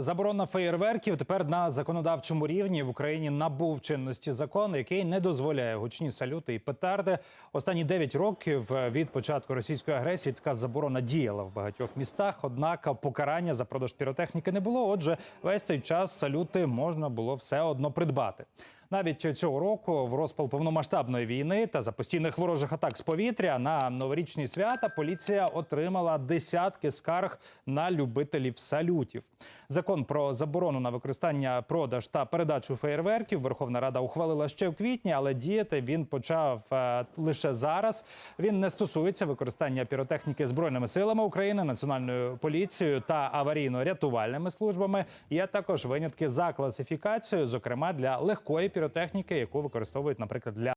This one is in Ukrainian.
Заборона феєрверків тепер на законодавчому рівні в Україні набув чинності закон, який не дозволяє гучні салюти і петарди. Останні 9 років від початку російської агресії така заборона діяла в багатьох містах. Однак покарання за продаж піротехніки не було. Отже, весь цей час салюти можна було все одно придбати. Навіть цього року, в розпал повномасштабної війни та за постійних ворожих атак з повітря на новорічні свята поліція отримала десятки скарг на любителів салютів. Закон про заборону на використання, продаж та передачу феєрверків Верховна Рада ухвалила ще в квітні, але діяти він почав е, лише зараз. Він не стосується використання піротехніки збройними силами України, національною поліцією та аварійно-рятувальними службами. Є також винятки за класифікацією, зокрема для легкої піротехніки, яку використовують, наприклад, для